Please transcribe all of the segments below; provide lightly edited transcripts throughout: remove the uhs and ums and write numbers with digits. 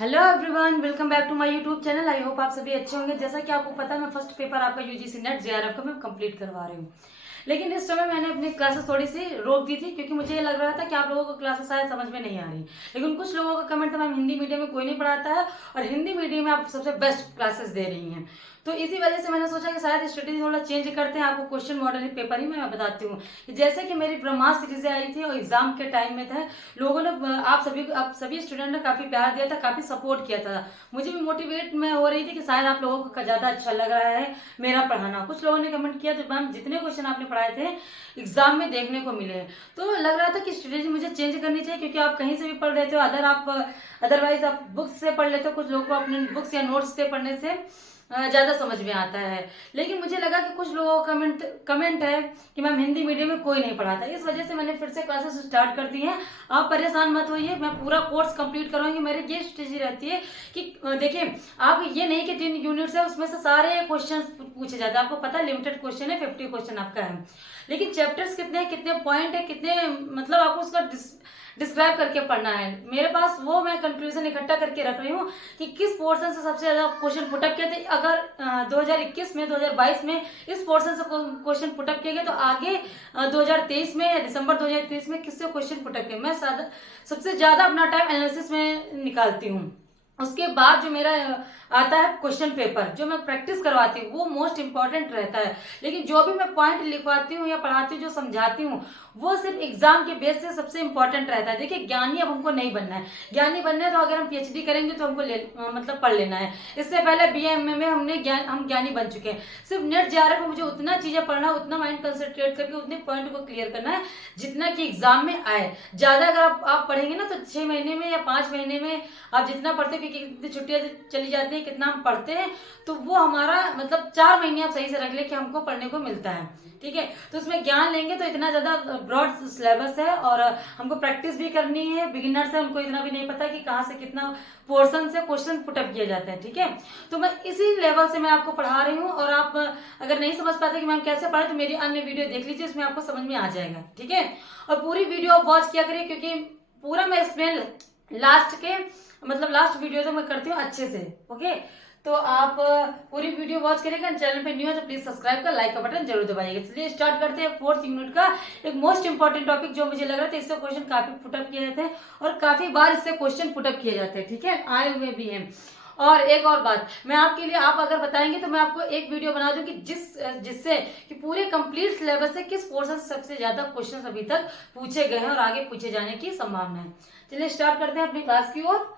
Hello everyone, welcome back to my YouTube channel. I hope आप सभी अच्छे होंगे। जैसा कि आपको पता है, मैं फर्स्ट पेपर आपका यूजीसी नेट जेआरएफ का मैं कंप्लीट करवा रही हूँ। लेकिन इस समय मैंने अपनी क्लासेस थोड़ी सी रोक दी थी क्योंकि मुझे ये लग रहा था कि आप लोगों को क्लासेस शायद समझ में नहीं आ रही। लेकिन कुछ लोगों का कमेंट था मैम हिंदी मीडियम में कोई नहीं पढ़ाता है और हिंदी मीडियम में आप सबसे बेस्ट क्लासेस दे रही हैं। तो इसी वजह से मैंने सोचा कि शायद स्ट्रेटेजी थोड़ा चेंज करते हैं। आपको क्वेश्चन मॉडल पेपर ही मैं बताती हूँ कि जैसे कि मेरी ब्रह्मास्त्र सीरीजें आई थी और एग्जाम के टाइम में थे, लोगों ने आप सभी स्टूडेंट ने काफी प्यार दिया था, काफी सपोर्ट किया था। मुझे भी मोटिवेट मैं हो रही थी कि शायद आप लोगों को ज्यादा अच्छा लग रहा है मेरा पढ़ाना। कुछ लोगों ने कमेंट किया तो मैम जितने क्वेश्चन आपने पढ़ाए थे एग्जाम में देखने को मिले। तो लग रहा था कि स्ट्रेटेजी मुझे चेंज करनी चाहिए क्योंकि आप कहीं से भी पढ़ रहे थे, अदरवाइज आप बुक्स से पढ़ लेते हो। कुछ लोगों को अपने बुक्स या नोट्स से पढ़ने से ज्यादा समझ में आता है। लेकिन मुझे लगा कि कुछ लोगों का कमेंट है कि मैम हिंदी मीडियम में कोई नहीं पढ़ाता, इस वजह से मैंने फिर से क्लासेस स्टार्ट कर दी हैं। आप परेशान मत होइए, मैं पूरा कोर्स कंप्लीट करवाऊंगी। मेरी ये स्ट्रेटेजी रहती है कि देखिए, आप ये नहीं कि 3 यूनिट्स है उसमें से सारे क्वेश्चन पूछे जाते हैं। आपको पता है लिमिटेड क्वेश्चन है, 50 क्वेश्चन आपका है। लेकिन चैप्टर्स कितने हैं, कितने पॉइंट है, कितने मतलब आपको उसका डिस्क्राइब करके पढ़ना है। मेरे पास वो मैं कंक्लूजन इकट्ठा करके रख रही हूँ कि किस पोर्शन से सबसे ज्यादा क्वेश्चन पुटअप किए थे। अगर 2021 में 2022 में इस पोर्शन से क्वेश्चन पुटअप किए गए तो आगे 2023 में या दिसंबर 2023 में किससे क्वेश्चन पुटअप किए। मैं सबसे ज्यादा अपना टाइम एनालिसिस में निकालती हूँ। उसके बाद जो मेरा आता है क्वेश्चन पेपर, जो मैं प्रैक्टिस करवाती हूँ वो मोस्ट इंपॉर्टेंट रहता है। लेकिन जो भी मैं पॉइंट लिखवाती हूँ या पढ़ाती हूँ, जो समझाती हूँ, वो सिर्फ एग्जाम के बेस से सबसे इंपॉर्टेंट रहता है। देखिए, ज्ञानी अब हमको नहीं बनना है। ज्ञानी बनना है तो अगर हम पीएचडी करेंगे तो हमको मतलब पढ़ लेना है। इससे पहले बीए में हम ज्ञानी बन चुके हैं। सिर्फ नेट जेआरएफ में मुझे उतना चीजें पढ़ना है, उतना माइंड कंसंट्रेट करके उतने पॉइंट को क्लियर करना है जितना कि एग्जाम में आए। ज्यादा अगर आप पढ़ेंगे ना तो 6 महीने में या 5 महीने में आप जितना पढ़ते हो, क्योंकि कितनी छुट्टियां चली जाती है, कितना हम पढ़ते हैं, तो वो हमारा मतलब 4 महीने आप सही से रख ले कि हमको पढ़ने को मिलता है। ठीक है, तो उसमें ज्ञान लेंगे तो इतना ज्यादा ब्रॉड सिलेबस है और हमको प्रैक्टिस भी करनी है। बिगिनर्स है, उनको इतना भी नहीं पता कि कहाँ से कितना पोर्शन से क्वेश्चन पुटअप किए जाते हैं। ठीक है, तो मैं इसी लेवल से मैं आपको पढ़ा रही हूँ और आप अगर नहीं समझ पाते कि मैम कैसे पढ़े तो मेरी अन्य वीडियो देख लीजिए, उसमें आपको समझ में आ जाएगा। ठीक है, और पूरी वीडियो आप वॉच किया करिए क्योंकि पूरा मैं एक्सप्लेन लास्ट वीडियो तो मैं करती हूँ अच्छे से। ओके, तो आप पूरी वीडियो वॉच करिएगा। चैनल पे न्यू है तो प्लीज सब्सक्राइब कर लाइक का बटन जरूर दबाइएगा। चलिए स्टार्ट करते हैं 4th यूनिट का एक मोस्ट इंपॉर्टेंट टॉपिक जो मुझे लग रहा था इससे क्वेश्चन काफी पुटअप किए जाते हैं और काफी बार इससे क्वेश्चन पुटअप किए जाते हैं। ठीक है, आए हुए भी हैं। और एक और बात मैं आपके लिए, आप अगर बताएंगे तो मैं आपको एक वीडियो बना दूंगी जिससे कि पूरे कंप्लीट सिलेबस से किस पोर्शन से सबसे ज्यादा क्वेश्चन अभी तक पूछे गए हैं और आगे पूछे जाने की संभावना है। चलिए स्टार्ट करते हैं अपनी क्लास की ओर।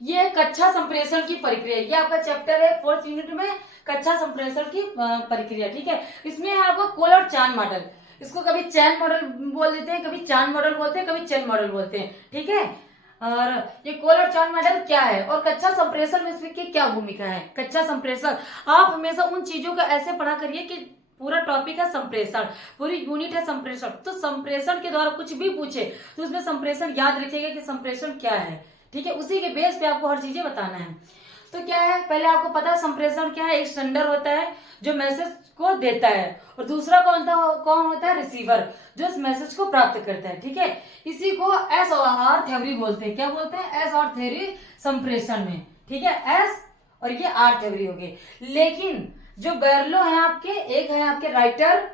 ये कक्षा संप्रेषण की प्रक्रिया, ये आपका चैप्टर है 4th यूनिट में, कक्षा संप्रेषण की प्रक्रिया। ठीक है, इसमें है आपका कोल और चांद मॉडल। इसको कभी चैन मॉडल बोल देते हैं, कभी चांद मॉडल बोलते हैं, कभी चैन मॉडल बोलते हैं। ठीक है, और ये कोल और चांद मॉडल क्या है और कक्षा संप्रेषण में इसकी क्या भूमिका है। कक्षा संप्रेषण, आप हमेशा उन चीजों को ऐसे पढ़ा करिए कि पूरा टॉपिक है संप्रेषण, पूरी यूनिट है संप्रेषण। तो संप्रेषण के द्वारा कुछ भी पूछे तो उसमें संप्रेषण याद रखिएगा कि संप्रेषण क्या है। ठीक है, उसी के बेस पे आपको हर चीजें बताना है। तो क्या है, पहले आपको पता है संप्रेषण क्या है। एक सेंडर होता है जो मैसेज को देता है और दूसरा कौन होता है, रिसीवर, जो इस मैसेज को प्राप्त करता है। ठीक है, इसी को एस और थ्योरी बोलते हैं। क्या बोलते हैं, एस और थ्योरी संप्रेषण में। ठीक है, एस और ये आर थ्योरी हो गई। लेकिन जो बेरलो है आपके, एक है आपके राइटर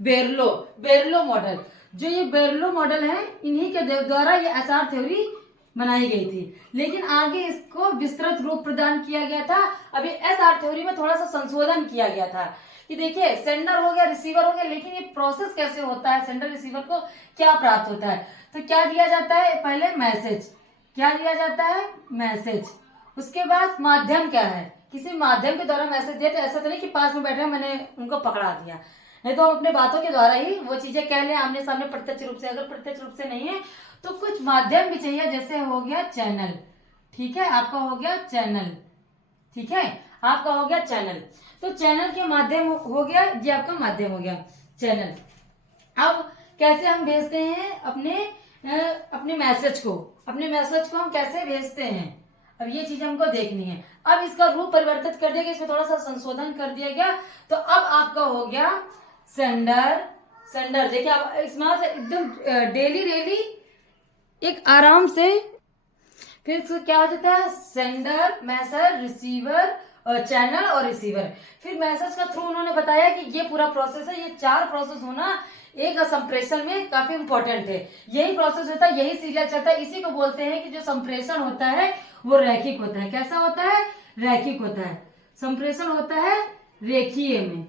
बेरलो मॉडल। जो ये बेरलो मॉडल है, इन्हीं के द्वारा ये एस आर थ्योरी बनाई गई थी। लेकिन आगे इसको विस्तृत रूप प्रदान किया गया था। अभी एस आर थ्योरी में थोड़ा सा संशोधन किया गया था कि देखिए सेंडर हो गया, रिसीवर हो गया, लेकिन ये प्रोसेस कैसे होता है, सेंडर रिसीवर को क्या प्राप्त होता है। तो क्या दिया जाता है, पहले मैसेज, क्या दिया जाता है, मैसेज। उसके बाद माध्यम क्या है, किसी माध्यम के द्वारा मैसेज दिया। तो ऐसा तो नहीं कि पास में बैठे मैंने उनको पकड़ा दिया, नहीं तो हम अपने बातों के द्वारा ही वो चीजें कह लें आमने सामने प्रत्यक्ष रूप से। अगर प्रत्यक्ष रूप से नहीं है तो कुछ माध्यम भी चाहिए, जैसे हो गया चैनल। ठीक है, आपका हो गया चैनल। ठीक है, आपका हो गया चैनल। तो चैनल के माध्यम हो गया, ये आपका माध्यम हो गया चैनल। अब कैसे हम भेजते हैं अपने मैसेज को हम कैसे भेजते हैं, अब ये चीज हमको देखनी है। अब इसका रूप परिवर्तित कर दिया गया, इसमें थोड़ा सा संशोधन कर दिया गया। तो अब आपका हो गया सेंडर। देखिए आप इसमें एकदम डेली एक आराम से फिर इसको क्या हो जाता है, सेंडर, मैसेज, रिसीवर, चैनल और रिसीवर। फिर मैसेज का थ्रू उन्होंने बताया कि ये पूरा प्रोसेस है, ये 4 प्रोसेस होना एक संप्रेषण में काफी इंपॉर्टेंट है। यही प्रोसेस होता है, यही सीरियल चलता है, इसी को बोलते हैं कि जो संप्रेषण होता है वो रैखिक होता है। कैसा होता है, रैखिक होता है। संप्रेषण होता है रेखीय में,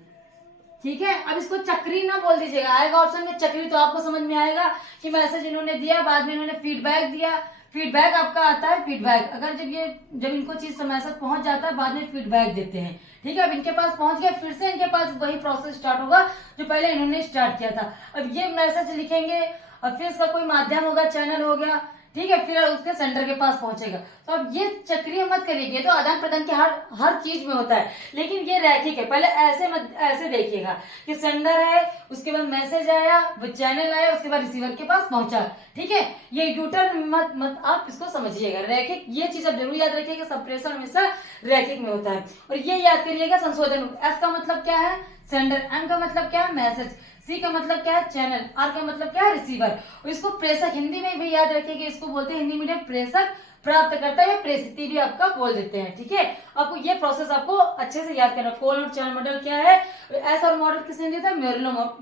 ठीक है। अब इसको चक्री ना बोल दीजिएगा, आएगा ऑप्शन में चक्री तो आपको समझ में आएगा कि मैसेज इन्होंने दिया, बाद में इन्होंने फीडबैक दिया, फीडबैक आपका आता है फीडबैक। अगर जब इनको चीज मैसेज पहुंच जाता है, बाद में फीडबैक देते हैं, ठीक है। अब इनके पास पहुंच गया, फिर से इनके पास वही प्रोसेस स्टार्ट होगा जो पहले इन्होंने स्टार्ट किया था। अब ये मैसेज लिखेंगे और फिर इसका कोई माध्यम होगा, चैनल हो गया, ठीक है, फिर उसके सेंडर के पास पहुंचेगा। तो अब ये चक्रीय मत करिए, तो आदान प्रदान के हर चीज में होता है, लेकिन ये रैखिक है। पहले ऐसे देखिएगा कि सेंडर है, उसके बाद मैसेज आया, वो चैनल आया, उसके बाद रिसीवर के पास पहुंचा, ठीक है। ये यूटर्न मत आप इसको समझिएगा, रैखिक। ये चीज आप जरूर याद रखिएगा, संप्रेषण हमेशा रैखिक में होता है। और ये याद करिएगा, संशोधन, एस का मतलब क्या है, सेंडर, एम का मतलब क्या है, मैसेज, सी का मतलब क्या है, चैनल, आर का मतलब क्या है, रिसीवर। और इसको प्रेषक, हिंदी में भी याद रखिए, इसको बोलते हैं हिंदी मीडियम प्रेषक, प्राप्त करता है, प्रेषित भी आपका बोल देते हैं, ठीक है। आपको ये प्रोसेस आपको अच्छे से याद करना। कोल और चैनल मॉडल क्या है, एस और मॉडल किसने दिया था,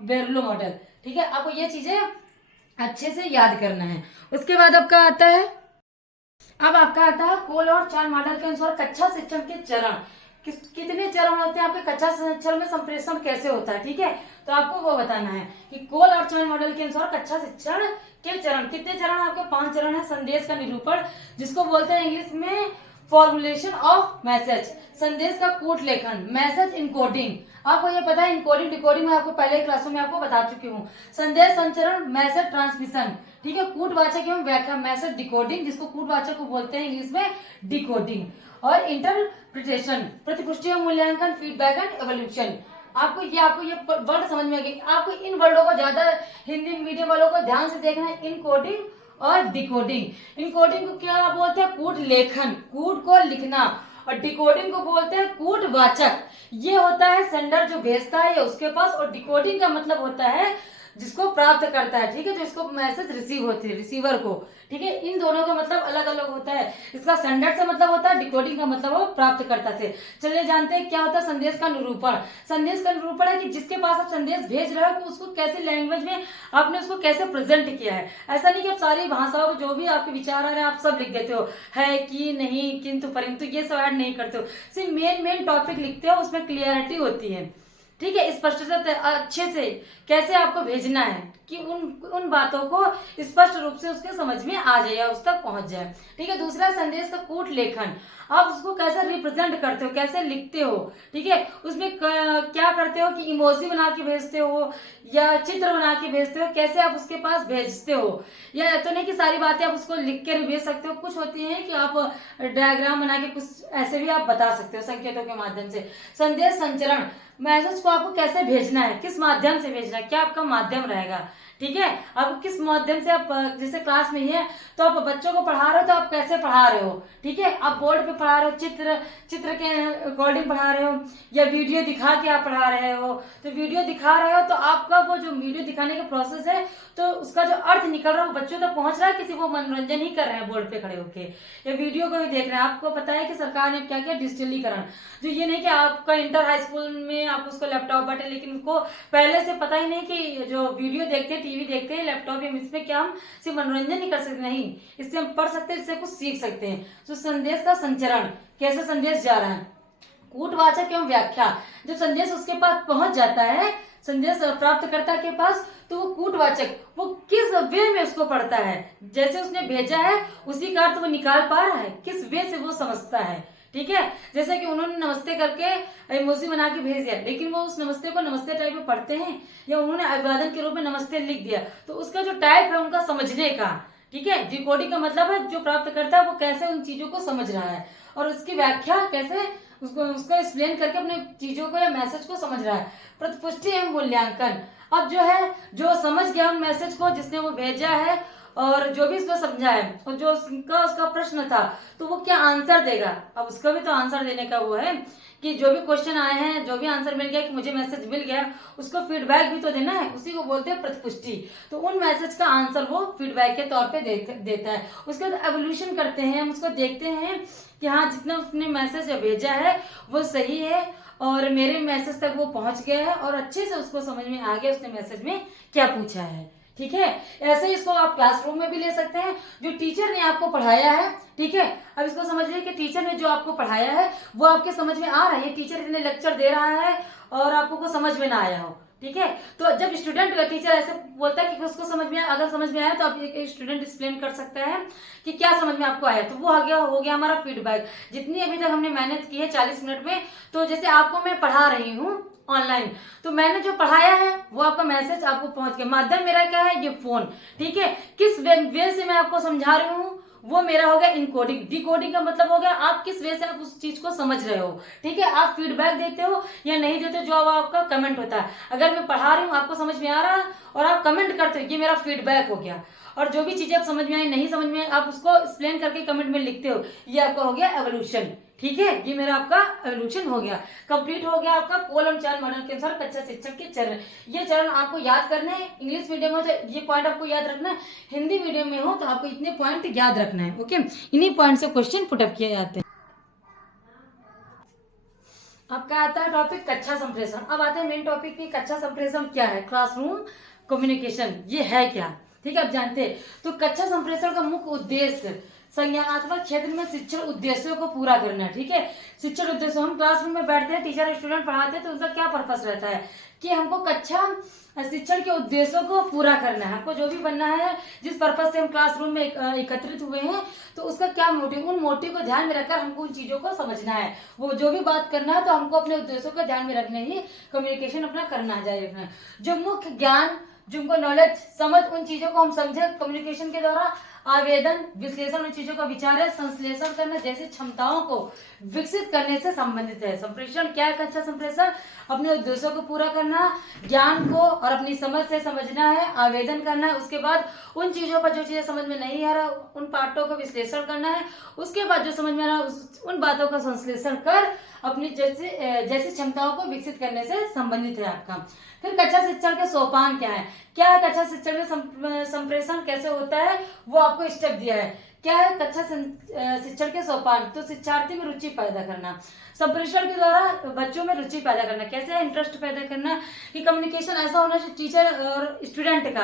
बेरलो मॉडल, ठीक है। आपको ये चीजें अच्छे से याद करना है। उसके बाद आपका आता है, अब आपका आता है कोल और चैनल मॉडल के अनुसार कक्षा शिक्षण के चरण। कितने चरण होते हैं आपके कक्षा शिक्षण में, संप्रेषण कैसे होता है, ठीक है। तो आपको वो बताना है कि कोल और चैनल मॉडल के अनुसार कक्षा शिक्षण के चरण, कितने चरण आपके, 5 चरण है। संदेश का निरूपण, जिसको बोलते हैं इंग्लिश में फॉर्मुलेशन ऑफ मैसेज, संदेश का कूट लेखन, मैसेज इनकोडिंग, आपको ये पता है, इनकोडिंग डिकोडिंग में आपको पहले क्लासों में आपको बता चुकी हूँ। संदेश संचरण, मैसेज ट्रांसमिशन, ठीक है। कूटवाचक एवं व्याख्या, मैसेज डिकोडिंग, जिसको कूटवाचक को बोलते हैं इंग्लिश में डिकोडिंग। और इंटरप्रिटेशन, प्रतिपुष्टि एवं मूल्यांकन, फीडबैक एंड एवोल्यूशन। आपको ये वर्ड समझ में आ गई। आपको इन वर्डों को ज्यादा हिंदी मीडियम वालों को ध्यान से देखना है, इनकोडिंग और डिकोडिंग। इनकोडिंग को क्या बोलते हैं, कूट लेखन, कूट को लिखना, और डिकोडिंग को बोलते हैं कूटवाचक। ये होता है सेंडर जो भेजता है या उसके पास, और डिकोडिंग का मतलब होता है जिसको प्राप्त करता है, ठीक है, जो इसको मैसेज रिसीव होती है, रिसीवर को, ठीक है। इन दोनों का मतलब अलग अलग होता है। इसका सेंडर से मतलब होता है, डिकोडिंग का मतलब हो प्राप्तकर्ता से। चलिए जानते हैं क्या होता है संदेश का निरूपण। संदेश का निरूपण है कि जिसके पास आप संदेश भेज रहे हो कि उसको कैसे लैंग्वेज में आपने उसको कैसे प्रेजेंट किया है। ऐसा नहीं कि आप सारी भाषाओं जो भी आपके विचार आ रहे हैं आप सब लिख देते हो, है कि नहीं, किंतु परंतु, ये सब ऐड नहीं करते हो। सिर्फ मेन टॉपिक लिखते हो, उसमें क्लियरिटी होती है, ठीक है। स्पष्टता अच्छे से कैसे आपको भेजना है कि उन बातों को स्पष्ट रूप से उसके समझ में आ जाए या उस तक पहुंच जाए, ठीक है। दूसरा संदेश का कूट लेखन, आप उसको कैसे रिप्रेजेंट करते हो, कैसे लिखते हो, ठीक है। उसमें क्या करते हो कि इमोजी बना के भेजते हो या चित्र बना के भेजते हो, कैसे आप उसके पास भेजते हो। या तो नहीं कि सारी बातें आप उसको लिख के भेज सकते हो, कुछ होती है कि आप डायग्राम बना के कुछ ऐसे भी आप बता सकते हो संकेतों के माध्यम से। संदेश संचरण, मैसेज को आपको कैसे भेजना है, किस माध्यम से भेजना है, क्या आपका माध्यम रहेगा, ठीक है। आपको किस माध्यम से, आप जैसे क्लास में ही है तो आप बच्चों को पढ़ा रहे हो तो आप कैसे पढ़ा रहे हो, ठीक है। आप बोर्ड पे पढ़ा रहे हो, चित्र के अकॉर्डिंग पढ़ा रहे हो, या वीडियो दिखा के आप पढ़ा रहे हो। तो वीडियो दिखा रहे हो तो आपका वो जो वीडियो दिखाने का प्रोसेस है, तो उसका जो अर्थ निकल रहा है वो बच्चों तक पहुंच रहा है, किसी को मनोरंजन ही कर रहे हैं बोर्ड पे खड़े होके, या वीडियो को ही देख रहे हैं। आपको पता है कि सरकार ने क्या किया, डिजिटलीकरण, जो ये नहीं कि आपका इंटर हाई स्कूल में आप उसको लैपटॉप बांटे, लेकिन उनको पहले से पता ही नहीं कि जो वीडियो देखते हैं, टीवी देखते हैं, लैपटॉप, इसमें क्या हम सिर्फ मनोरंजन ही कर सकते, नहीं, इससे हम पढ़ सकते हैं, इससे कुछ सीख सकते हैं। तो संदेश का संचरण, कैसे संदेश जा रहा है, कूटवाचक एवं व्याख्या, जब संदेश उसके पास पहुंच जाता है, संदेश प्राप्तकर्ता के पास, तो वो कूटवाचक, वो किस वे में उसको पढ़ता है, जैसे उसने भेजा है उसी का अर्थ वो निकाल पा रहा है, किस वे से वो समझता है, ठीक है। जैसे कि उन्होंने नमस्ते करके इमोजी बना के भेज दिया, लेकिन वो उस नमस्ते को नमस्ते टाइप में पढ़ते हैं, या उन्होंने अभिवादन के रूप में नमस्ते लिख दिया, तो उसका जो टाइप है उनका समझने का, ठीक है। डिकोडिंग का मतलब है जो प्राप्त करता है वो कैसे उन चीजों को समझ रहा है, और उसकी व्याख्या कैसे उसको एक्सप्लेन करके अपने चीजों को या मैसेज को समझ रहा है। प्रतिपुष्टि एवं मूल्यांकन, अब जो है, जो समझ गया मैसेज को जिसने वो भेजा है, और जो भी इसको समझा है और जो उसका प्रश्न था तो वो क्या आंसर देगा। अब उसका भी तो आंसर देने का वो है कि जो भी क्वेश्चन आए हैं, जो भी आंसर मिल गया कि मुझे मैसेज मिल गया, उसको फीडबैक भी तो देना है, उसी को बोलते हैं प्रतिपुष्टि। तो उन मैसेज का आंसर वो फीडबैक के तौर पे देता है। उसके बाद एवोल्यूशन करते हैं, हम उसको देखते हैं कि हाँ जितना उसने मैसेज भेजा है वो सही है और मेरे मैसेज तक वो पहुंच गया है और अच्छे से उसको समझ में आ गया उसने मैसेज में क्या पूछा है। ठीक है, ऐसे ही इसको आप क्लासरूम में भी ले सकते हैं। जो टीचर ने आपको पढ़ाया है, ठीक है, अब इसको समझ लीजिए कि टीचर ने जो आपको पढ़ाया है वो आपके समझ में आ रहा है। टीचर इतने लेक्चर दे रहा है और आपको को समझ में ना आया हो, ठीक है, तो जब स्टूडेंट का टीचर ऐसे बोलता है कि उसको समझ में अगर समझ में आया तो आप एक स्टूडेंट एक्सप्लेन कर सकता है कि क्या समझ में आपको आया, तो वो हो गया हमारा फीडबैक। जितनी अभी तक हमने मेहनत की है 40 मिनट में, तो जैसे आपको मैं पढ़ा रही हूँ ऑनलाइन, तो मैंने जो पढ़ाया है वो आपका मैसेज आपको पहुंच गया। माध्यम मेरा क्या है, ये फोन, ठीक है, किस वे से मैं आपको समझा रही हूँ वो मेरा हो गया इनकोडिंग। डिकोडिंग का मतलब हो गया आप किस वे से आप उस चीज को समझ रहे हो, ठीक है, आप फीडबैक देते हो या नहीं देते हो, जो आपका कमेंट होता है। अगर मैं पढ़ा रही हूँ आपको समझ में आ रहा है और आप कमेंट करते हो, ये मेरा फीडबैक हो गया। और जो भी चीजें आप समझ में आई नहीं समझ में आई आप उसको एक्सप्लेन करके कमेंट में लिखते हो, ये आपका हो गया एवोल्यूशन। ठीक है, ये मेरा आपका एवोल्यूशन हो गया, कंप्लीट हो गया आपका कोलम 4 मॉडल के अनुसार कक्षा शिक्षक के चरण। ये चरण आपको याद करना है। इंग्लिश मीडियम में तो ये पॉइंट आपको याद रखना है, हिंदी मीडियम में हो तो आपको इतने पॉइंट याद रखना है। ओके, इन्हीं पॉइंट से क्वेश्चन पुटअप किए जाते हैं। आपका आता है टॉपिक कक्षा संप्रेषण। अब आते हैं मेन टॉपिक की कक्षा संप्रेषण क्या है, क्लासरूम कम्युनिकेशन ये है क्या, ठीक है, आप जानते हैं। तो कक्षा संप्रेषण का मुख्य उद्देश्य संज्ञानात्मक क्षेत्र में शिक्षण उद्देश्यों को पूरा करना है। ठीक है, शिक्षण उद्देश्य, हम क्लासरूम में बैठते हैं, टीचर स्टूडेंट पढ़ाते हैं, तो उनका क्या पर्पस रहता है कि हमको कक्षा शिक्षण के उद्देश्यों को पूरा करना है। हमको जो भी बनना है, जिस पर्पज से हम क्लासरूम में एकत्रित हुए हैं, तो उसका क्या मोटिव, उन मोटिव को ध्यान में रखकर हमको उन चीजों को समझना है। वो जो भी बात करना है तो हमको अपने उद्देश्यों को ध्यान में रखने ही कम्युनिकेशन अपना करना जारी रखना है। जो मुख्य ज्ञान, जिनको नॉलेज समझ, उन चीजों को हम समझे कम्युनिकेशन के द्वारा। आवेदन विश्लेषण, उन चीजों का विचार, संश्लेषण करना जैसी क्षमताओं को विकसित करने से संबंधित है। संप्रेषण क्या है, कक्षा संप्रेषण अपने उद्देश्यों को पूरा करना, ज्ञान को और अपनी समझ से समझना है, आवेदन करना है, उसके बाद उन चीजों पर जो चीजें समझ में नहीं आ रहा उन पाठों को विश्लेषण करना है, उसके बाद जो समझ में आ रहा उन बातों का संश्लेषण कर अपनी जैसी क्षमताओं को विकसित करने से संबंधित है आपका। फिर कक्षा शिक्षण के सोपान क्या है कक्षा शिक्षण में संप्रेषण कैसे होता है वो आपको स्टेप दिया है। क्या है कक्षा शिक्षण के सोपान, तो शिक्षार्थी में रुचि पैदा करना, संप्रेषण के द्वारा बच्चों में रुचि पैदा करना। कैसे है, इंटरेस्ट पैदा करना कि कम्युनिकेशन ऐसा होना चाहिए टीचर और स्टूडेंट का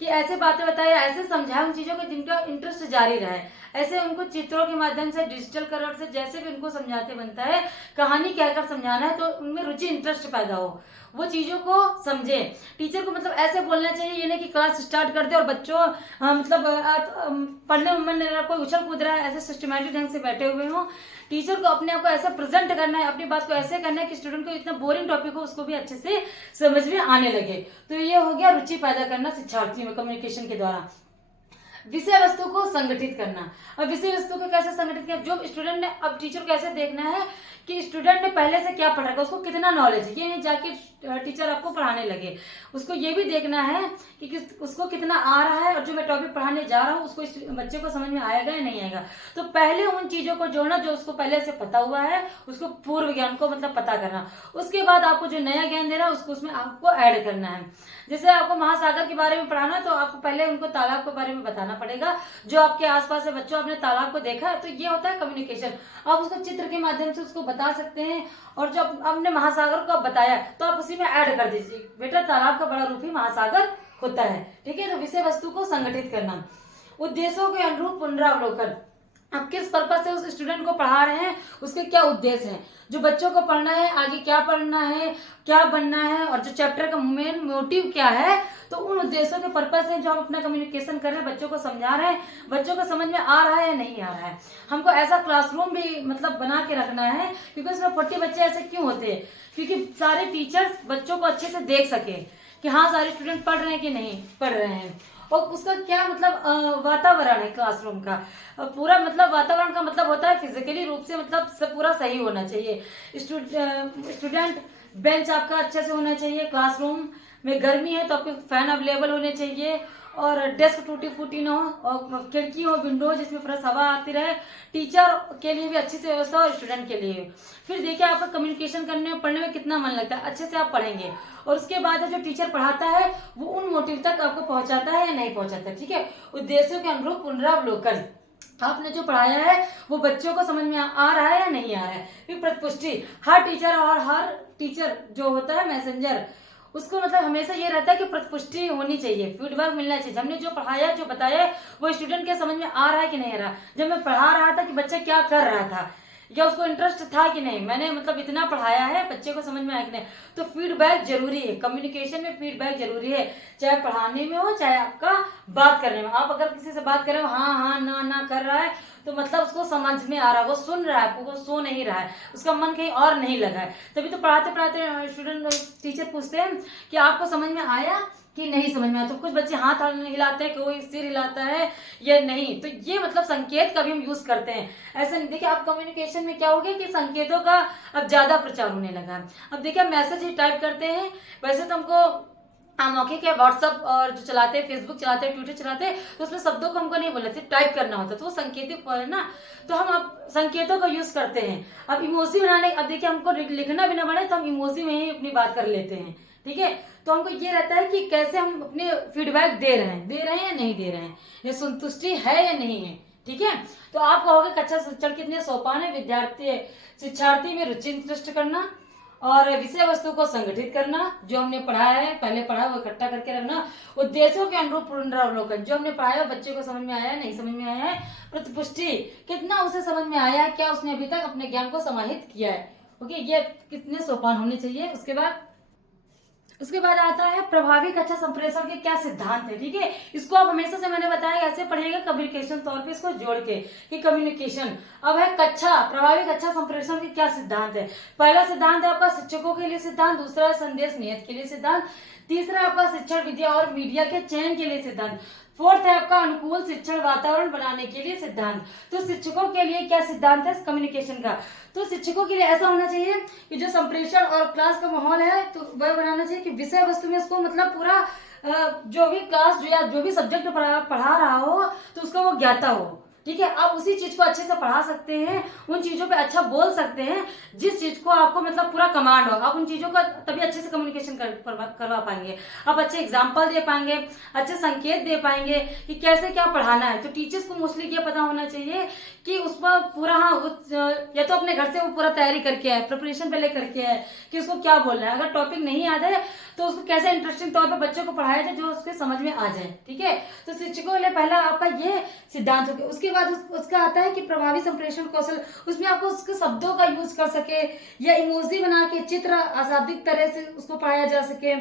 कि ऐसे बातें बताए, ऐसे समझाए उन चीजों को जिनका इंटरेस्ट जारी रहे। ऐसे उनको चित्रों के माध्यम से, डिजिटल कलर से, जैसे भी उनको समझाते बनता है, कहानी कहकर समझाना है तो उनमें रुचि इंटरेस्ट पैदा हो, वो चीजों को समझे। टीचर को मतलब ऐसे बोलना चाहिए, ये नहीं कि क्लास स्टार्ट कर दे और बच्चों पढ़ने में मन नहीं रहा, कोई उछल कूद रहा है, ऐसे सिस्टमैटिक ढंग से बैठे हुए हों। टीचर को अपने आप को ऐसा प्रेजेंट करना है, अपनी बात को ऐसे करना है कि स्टूडेंट को इतना बोरिंग टॉपिक हो उसको भी अच्छे से समझ में आने लगे। तो ये हो गया रुचि पैदा करना शिक्षार्थियों में कम्युनिकेशन के द्वारा। विषय वस्तु को संगठित करना, अब विषय वस्तु को कैसे संगठित किया, जो स्टूडेंट ने, अब टीचर को कैसे देखना है कि स्टूडेंट ने पहले से क्या पढ़ रखा है, उसको कितना नॉलेज है। ये नहीं जाके टीचर आपको पढ़ाने लगे, उसको ये भी देखना है कि उसको कितना आ रहा है और जो मैं टॉपिक पढ़ाने जा रहा हूँ उसको बच्चे को समझ में आएगा या नहीं आएगा। तो पहले उन चीजों को जोड़ना जो उसको पहले से पता हुआ है, उसको पूर्व ज्ञान को मतलब पता करना। उसके बाद आपको जो नया ज्ञान देना है उसको उसमें आपको ऐड करना है। जैसे आपको महासागर के बारे में पढ़ाना है तो आपको पहले उनको तालाब के बारे में बताना पड़ेगा, जो आपके आसपास है बच्चों आपने तालाब को देखा है, तो ये होता है कम्युनिकेशन। आप उसको चित्र के माध्यम से उसको बता सकते हैं और जब आपने महासागर को बताया तो आप उसी में ऐड कर दीजिए, बेटा तालाब का बड़ा रूप ही महासागर होता है। ठीक है, तो विषय वस्तु को संगठित करना, उद्देश्यों के अनुरूप पुनरावलोकन, आप किस पर्पज से उस स्टूडेंट को पढ़ा रहे हैं, उसके क्या उद्देश्य हैं, जो बच्चों को पढ़ना है, आगे क्या पढ़ना है, क्या बनना है, और जो चैप्टर का मेन मोटिव क्या है, तो उन उद्देश्यों के पर्पज से जो हम अपना कम्युनिकेशन कर रहे हैं, बच्चों को समझा रहे हैं, बच्चों को समझ में आ रहा है या नहीं आ रहा है। हमको ऐसा क्लासरूम भी मतलब बना के रखना है, क्योंकि उसमें 40 बच्चे ऐसे क्यों होते हैं, क्योंकि सारे टीचर्स बच्चों को अच्छे से देख सके कि हाँ सारे स्टूडेंट पढ़ रहे हैं कि नहीं पढ़ रहे हैं, और उसका क्या मतलब वातावरण है क्लासरूम का। पूरा मतलब वातावरण का मतलब होता है फिजिकली रूप से मतलब सब पूरा सही होना चाहिए। स्टूडेंट बेंच आपका अच्छे से होना चाहिए, क्लासरूम में गर्मी है तो आपके फैन अवेलेबल होने चाहिए, और डेस्क टूटी फूटी ना हो और खिड़की हो, विंडो जिसमें फ्रेश हवा आती रहे, टीचर के लिए भी अच्छी से व्यवस्था और स्टूडेंट के लिए। फिर देखिए आपका कम्युनिकेशन करने में पढ़ने में कितना मन लगता है, अच्छे से आप पढ़ेंगे और उसके बाद जो टीचर पढ़ाता है वो उन मोटिव तक आपको पहुंचाता है या नहीं पहुंचाता है। ठीक है, उद्देश्यों के अनुरूप पुनरावलोकन, आपने जो पढ़ाया है वो बच्चों को समझ में आ रहा है या नहीं आ रहा है। फिर प्रतिपुष्टि, हर टीचर जो होता है मैसेंजर, उसको मतलब हमेशा ये रहता है कि प्रतिपुष्टि होनी चाहिए, फीडबैक मिलना चाहिए। हमने जो पढ़ाया जो बताया वो स्टूडेंट के समझ में आ रहा है कि नहीं आ रहा। जब मैं पढ़ा रहा था कि बच्चा क्या कर रहा था या उसको इंटरेस्ट था कि नहीं, मैंने मतलब इतना पढ़ाया है, बच्चे को समझ में आया कि नहीं। तो फीडबैक जरूरी है, कम्युनिकेशन में फीडबैक जरूरी है, चाहे पढ़ाने में हो चाहे आपका बात करने में। आप अगर किसी से बात कर रहे हो हाँ हाँ ना कर रहा है तो मतलब उसको समझ में आ रहा है, वो सुन रहा है, वो सो नहीं रहा है, उसका मन कहीं और नहीं लगा है। तभी तो पढ़ाते पढ़ाते स्टूडेंट टीचर पूछते हैं कि आपको समझ में आया कि नहीं समझ में आया। तो कुछ बच्चे हाथ हिलाते हैं, कोई सिर हिलाता है या नहीं। तो ये मतलब संकेत का भी हम यूज करते हैं, ऐसा नहीं। देखिए आप कम्युनिकेशन में क्या हो गया कि संकेतों का अब ज्यादा प्रचार होने लगा। अब देखिए मैसेज ही टाइप करते हैं, वैसे तो हमको मौके के व्हाट्सअप और जो चलाते हैं, फेसबुक चलाते हैं, ट्विटर चलाते हैं, तो उसमें शब्दों को हमको नहीं बोलना चाहिए, टाइप करना होता है, तो वो संकेतिक है ना, तो हम अब संकेतों का यूज करते हैं। अब इमोजी बनाने, अब देखिए हमको लिखना भी ना पड़े तो हम इमोजी में ही अपनी बात कर लेते हैं। ठीक है, तो हमको ये रहता है कि कैसे हम अपने फीडबैक दे रहे हैं या नहीं दे रहे हैं, ये संतुष्टि है या नहीं है। ठीक है, तो आप कहोगे कक्षा शिक्षण कितने सोपान है। शिक्षार्थी में रुचि इंटरेस्ट करना और विषय वस्तु को संगठित करना, जो हमने पढ़ा है पहले पढ़ा वो इकट्ठा करके रखना, उद्देश्यों के अनुरूप पुनरावलोकन, जो हमने पढ़ाया बच्चे को समझ में आया है नहीं समझ में आया है, प्रतिपुष्टि, कितना उसे समझ में आया है, क्या उसने अभी तक अपने ज्ञान को समाहित किया है। ओके, ये कितने सोपान होने चाहिए। उसके बाद आता है प्रभावी कक्षा संप्रेषण के क्या सिद्धांत है। ठीक है, इसको आप हमेशा से मैंने बताया ऐसे पढ़िएगा कम्युनिकेशन तौर पे इसको जोड़ के कि कम्युनिकेशन। अब है प्रभावी कक्षा संप्रेषण के क्या सिद्धांत है। पहला सिद्धांत है आपका शिक्षकों के लिए सिद्धांत, दूसरा है संदेश नियत के लिए सिद्धांत, तीसरा है आपका शिक्षण विद्या और मीडिया के चयन के लिए सिद्धांत, फोर्थ है आपका अनुकूल शिक्षण वातावरण बनाने के लिए सिद्धांत। तो शिक्षकों के लिए क्या सिद्धांत है कम्युनिकेशन का। तो शिक्षकों के लिए ऐसा होना चाहिए कि जो संप्रेषण और क्लास का माहौल है तो वह बनाना चाहिए कि विषय वस्तु में उसको मतलब पूरा जो भी क्लास या जो भी सब्जेक्ट पढ़ा रहा हो तो उसका वो ज्ञाता हो। ठीक है, आप उसी चीज को अच्छे से पढ़ा सकते हैं, उन चीजों पे अच्छा बोल सकते हैं जिस चीज को आपको मतलब पूरा कमांड हो। आप उन चीजों का तभी अच्छे से कम्युनिकेशन करवा पाएंगे, आप अच्छे एग्जाम्पल दे पाएंगे, अच्छे संकेत दे पाएंगे कि कैसे क्या पढ़ाना है। तो टीचर्स को मोस्टली ये पता होना चाहिए कि उस पर पूरा या तो अपने घर से वो पूरा तैयारी करके आए, प्रिपरेशन पहले करके आए कि उसको क्या बोलना है। अगर टॉपिक नहीं याद है तो उसको कैसे इंटरेस्टिंग तौर पर बच्चों को पढ़ाया जाए जो उसके समझ में आ जाए। ठीक है, तो शिक्षकों के लिए पहला आपका ये सिद्धांत हो गया। उसके बाद उसका आता है कि प्रभावी संप्रेषण कौशल, उसमें आपको उसके शब्दों का यूज कर सके या इमोजी बना के चित्र अशाब्दिक तरह से उसको पढ़ाया जा सके,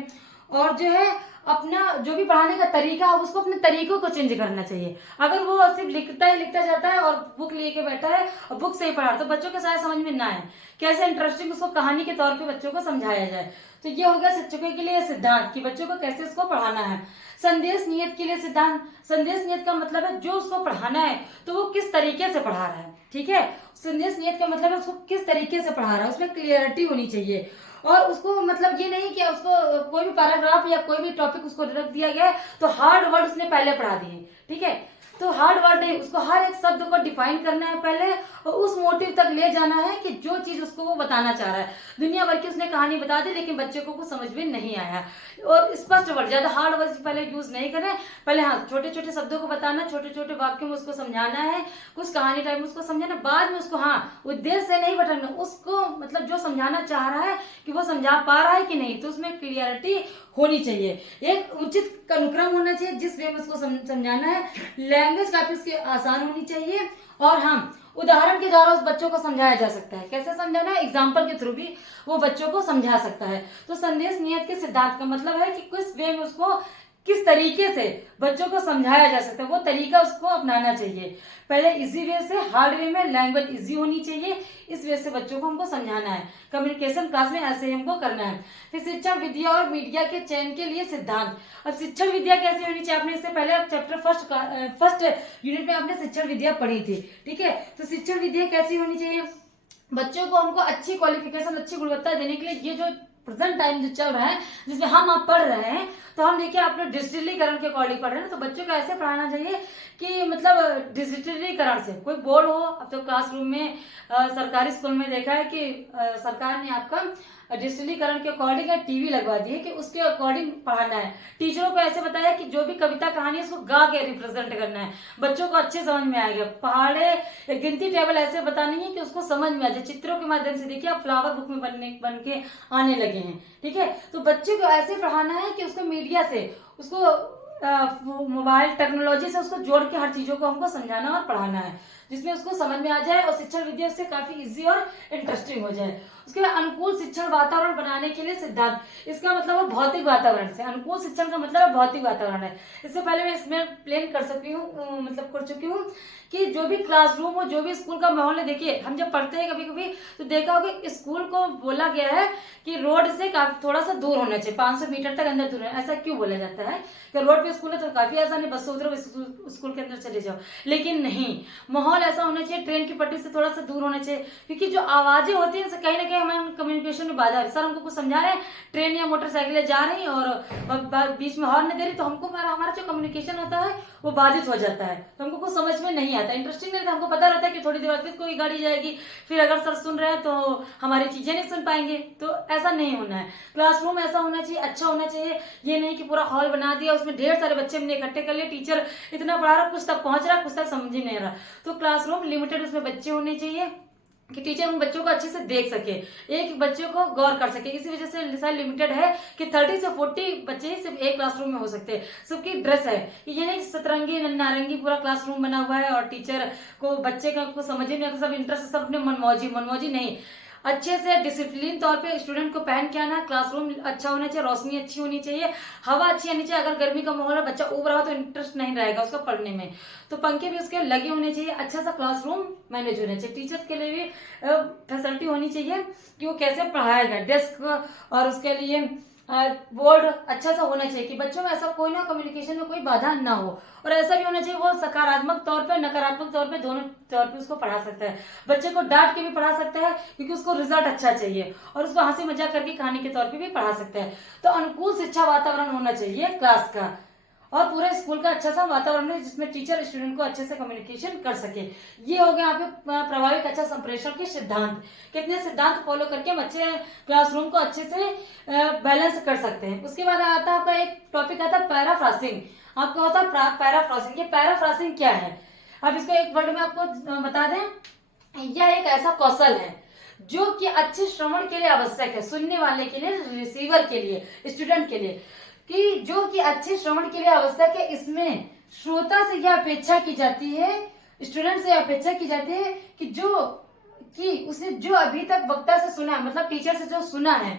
और जो है अपना जो भी पढ़ाने का तरीका है उसको अपने तरीकों को चेंज करना चाहिए। अगर वो सिर्फ लिखता जाता है और बुक लेके बैठा है और बुक से ही पढ़ा तो बच्चों के शायद समझ में ना आए, कैसे इंटरेस्टिंग उसको कहानी के तौर पे बच्चों को समझाया जाए। तो ये हो गया शिक्षकों के लिए सिद्धांत कि बच्चों को कैसे उसको पढ़ाना है। संदेश नियत के लिए सिद्धांत, संदेश नियत का मतलब है जो उसको पढ़ाना है तो वो किस तरीके से पढ़ा रहा है। ठीक है, संदेश नियत का मतलब है उसको किस तरीके से पढ़ा रहा है, उसमें क्लियरिटी होनी चाहिए। और उसको मतलब ये नहीं कि उसको कोई भी पैराग्राफ या कोई भी टॉपिक उसको रख दिया गया है तो हार्ड वर्ड उसने पहले पढ़ा दिए। ठीक है, तो हार्ड वर्ड नहीं, उसको हर एक शब्द को डिफाइन करना है पहले और उस मोटिव तक ले जाना है कि जो चीज उसको वो बताना चाह रहा है। दुनिया भर की उसने कहानी बता दी लेकिन बच्चे को कुछ समझ में नहीं आया। और स्पष्ट वर्ड, ज्यादा हार्ड वर्ड पहले यूज नहीं करें, पहले हाँ छोटे छोटे शब्दों को बताना, छोटे छोटे वाक्यों में उसको समझाना है, कुछ कहानी टाइप में उसको समझाना, बाद में उसको हाँ उद्देश्य से नहीं भटकना, उसको मतलब जो समझाना चाह रहा है कि वो समझा पा रहा है कि नहीं, तो उसमें क्लियरिटी होनी चाहिए। एक उचित अनुक्रम होना चाहिए जिस वे में उसको समझाना है। लैंग्वेज काफी उसकी आसान होनी चाहिए और हम उदाहरण के द्वारा उस बच्चों को समझाया जा सकता है। कैसे समझाना है, एग्जाम्पल के थ्रू भी वो बच्चों को समझा सकता है। तो संदेश नियत के सिद्धांत का मतलब है कि किस वे में उसको किस तरीके से बच्चों को समझाया जा सकता है, वो तरीका उसको अपनाना चाहिए। पहले इजी वे से, हार्ड वे में, लैंग्वेज इजी होनी चाहिए, इस वे से बच्चों को हमको समझाना है। कम्युनिकेशन क्लास में ऐसे ही हमको करना है। फिर शिक्षण विद्या और मीडिया के चयन के लिए सिद्धांत। अब शिक्षण विद्या कैसी होनी चाहिए, आपने इससे पहले आप चैप्टर फर्स्ट यूनिट में आपने शिक्षण विद्या पढ़ी थी। ठीक है, तो शिक्षण विद्या कैसी होनी चाहिए, बच्चों को हमको अच्छी क्वालिफिकेशन, अच्छी गुणवत्ता देने के लिए ये जो प्रेजेंट टाइम जो चल रहा है जिसमें हम आप पढ़ रहे हैं, तो हम देखिए अपने डिजिटलीकरण के अकॉर्डिंग पढ़ रहे हैं, तो बच्चों को ऐसे पढ़ाना चाहिए कि मतलब डिजिटलीकरण से कोई बोर्ड हो। अब तो क्लासरूम में सरकारी स्कूल में देखा है कि सरकार ने आपका डिजिटलीकरण के अकॉर्डिंग टीवी लगवा दी है कि उसके अकॉर्डिंग पढ़ाना है। टीचरों को ऐसे बताया कि जो भी कविता कहानी है उसको गा के रिप्रेजेंट करना है, बच्चों को अच्छे समझ में आएगा। पहाड़े गिनती टेबल ऐसे बतानी है कि उसको समझ में आ जाए। चित्रों के माध्यम से देखिए आप फ्लावर बुक में बन के आने लगे हैं, ठीक है। तो बच्चे को ऐसे पढ़ाना है कि उसको मीडिया से, उसको मोबाइल टेक्नोलॉजी से उसको जोड़ के हर चीजों को हमको समझाना और पढ़ाना है, जिसमें उसको समझ में आ जाए और शिक्षण विद्या उससे काफी इजी और इंटरेस्टिंग हो जाए। उसके बाद अनुकूल शिक्षण वातावरण बनाने के लिए सिद्धांत, इसका मतलब है भौतिक वातावरण से। अनुकूल शिक्षण का मतलब है भौतिक वातावरण है। इससे पहले मैं इसमें प्लेन कर सकती हूँ, मतलब कर चुकी हूँ कि जो भी क्लासरूम हो, जो भी स्कूल का माहौल है, देखिए हम जब पढ़ते हैं कभी कभी तो देखा होगा स्कूल को बोला गया है कि रोड से काफी थोड़ा सा दूर होना चाहिए, 500 मीटर तक अंदर दूर है। ऐसा क्यों बोला जाता है कि रोड पे स्कूल है तो काफी आसान है, बस से उतरो स्कूल के अंदर चले जाओ। लेकिन नहीं, माहौल ऐसा होना चाहिए, ट्रेन की पटरी से थोड़ा सा दूर होना चाहिए, क्योंकि जो आवाजें होती है कहीं ना कहीं हमारे कम्युनिकेशन में बाधा है। सर हमको कुछ समझा रहे हैं, ट्रेन या मोटरसाइकिलें जा रही और बीच में हॉर्न नहीं दे रही, तो हमको हमारा जो कम्युनिकेशन होता है वो बाधित हो जाता है, तो हमको कुछ समझ में नहीं आता, इंटरेस्टिंग नहीं था। हमको पता रहता है कि थोड़ी देर बाद फिर कोई गाड़ी जाएगी, फिर अगर सर सुन रहे हैं तो हमारी चीजें नहीं सुन पाएंगे। तो ऐसा नहीं होना है। क्लासरूम ऐसा होना चाहिए, अच्छा होना चाहिए। ये नहीं कि पूरा हॉल बना दिया, उसमें ढेर सारे बच्चे हमने इकट्ठे कर लिए, टीचर इतना पढ़ा रहा, कुछ तक पहुंच रहा, कुछ तक समझ ही नहीं रहा। तो क्लासरूम लिमिटेड उसमें बच्चे होने चाहिए कि टीचर उन बच्चों को अच्छे से देख सके, एक बच्चे को गौर कर सके। इसी वजह से शायद लिमिटेड है कि 30 से 40 बच्चे सिर्फ एक क्लासरूम में हो सकते हैं। सबकी ड्रेस है, ये नहीं सतरंगी नारंगी पूरा क्लासरूम बना हुआ है और टीचर को बच्चे का कुछ समझ ही नहीं, सब इंटरेस्ट, सब अपने मनमौजी नहीं। अच्छे से डिसिप्लिन तौर पे स्टूडेंट को पहन के आना है। क्लासरूम अच्छा होना चाहिए, रोशनी अच्छी होनी चाहिए, हवा अच्छी आनी चाहिए। अगर गर्मी का माहौल है, बच्चा उब रहा हो तो इंटरेस्ट नहीं रहेगा उसका पढ़ने में, तो पंखे भी उसके लगे होने चाहिए। अच्छा सा क्लासरूम मैनेज होना चाहिए। टीचर के लिए भी फैसिलिटी होनी चाहिए कि वो कैसे पढ़ाएगा। डेस्क और उसके लिए बोर्ड अच्छा सा होना चाहिए कि बच्चों में ऐसा कोई ना कम्युनिकेशन में कोई बाधा ना हो। और ऐसा भी होना चाहिए वो सकारात्मक तौर पे, नकारात्मक तौर पे, दोनों तौर पे उसको पढ़ा सकता है। बच्चे को डांट के भी पढ़ा सकता है क्योंकि उसको रिजल्ट अच्छा चाहिए, और उसको हंसी मजाक करके कहानी के तौर पे भी पढ़ा सकता है। तो अनुकूल शिक्षा वातावरण होना चाहिए क्लास का, और पूरे स्कूल का अच्छा सा वातावरण है जिसमें टीचर स्टूडेंट को अच्छे से कम्युनिकेशन कर सके। ये हो गया आपके प्रभावी कक्षा संप्रेषण के सिद्धांत। कितने सिद्धांत फॉलो करके हम अच्छे क्लासरूम को अच्छे से बैलेंस कर सकते हैं। उसके बाद आता है आपका एक टॉपिक आता है पैराफ्रासिंग। आपका होता है पैराफ्रासिंग। ये पैराफ्रासिंग क्या है, अब इसको एक वर्ड में आपको बता दें। यह एक ऐसा कौशल है जो कि अच्छे श्रवण के लिए आवश्यक है, सुनने वाले के लिए, रिसीवर के लिए, स्टूडेंट के लिए, कि जो कि अच्छे श्रवण के लिए आवश्यक है। इसमें श्रोता से यह अपेक्षा की जाती है, स्टूडेंट से अपेक्षा की जाती है कि उसने जो अभी तक वक्ता से सुना है, मतलब टीचर से जो सुना है,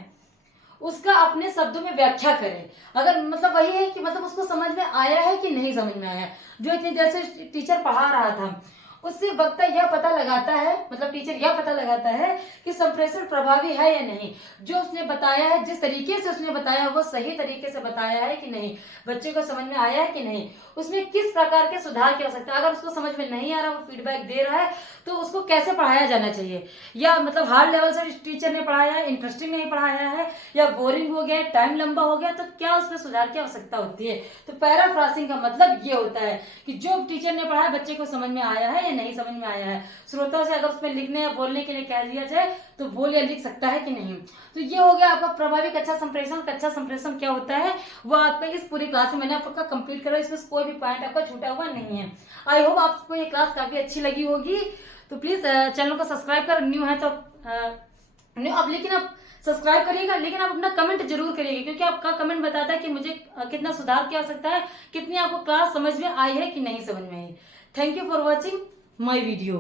उसका अपने शब्दों में व्याख्या करे। अगर मतलब वही है कि मतलब उसको समझ में आया है कि नहीं समझ में आया, जो इतनी देर से टीचर पढ़ा रहा था, उससे वक्ता यह पता लगाता है, मतलब टीचर यह पता लगाता है कि संप्रेषण प्रभावी है या नहीं। जो उसने बताया है, जिस तरीके से उसने बताया वो सही तरीके से बताया है कि नहीं, बच्चे को समझ में आया है कि नहीं, उसमें किस प्रकार के सुधार की आवश्यकता है। अगर उसको समझ में नहीं आ रहा, वो फीडबैक दे रहा है, तो उसको कैसे पढ़ाया जाना चाहिए। या मतलब हार्ड लेवल से टीचर ने पढ़ाया है, इंटरेस्टिंग नहीं पढ़ाया है, या बोरिंग हो गया, टाइम लंबा हो गया, तो क्या उसमें सुधार की आवश्यकता होती है। तो पैराफ्रासिंग का मतलब ये होता है कि जो टीचर ने पढ़ाया बच्चे को समझ में आया है या नहीं समझ में आया है। श्रोता से अगर उसमें लिखने या बोलने के लिए कह दिया जाए तो बोल या लिख सकता है कि नहीं। तो ये हो गया आपका प्रभावी कक्षा संप्रेषण। कक्षा संप्रेषण क्या होता है वो आपका इस पूरी क्लास में मैंने आपका कंप्लीट करा, इसमें कोई भी पॉइंट आपका छूटा हुआ नहीं है। आई होप आपको ये क्लास काफी अच्छी लगी होगी। तो प्लीज चैनल को सब्सक्राइब कर, न्यू है तो लेकिन आप सब्सक्राइब करिएगा, लेकिन आप अपना कमेंट जरूर करिएगा, क्योंकि आपका कमेंट बताता है कि मुझे कितना सुधार की आवश्यकता है, कितनी आपको क्लास समझ में आई है कि नहीं समझ में आई। Thank you for watching my video.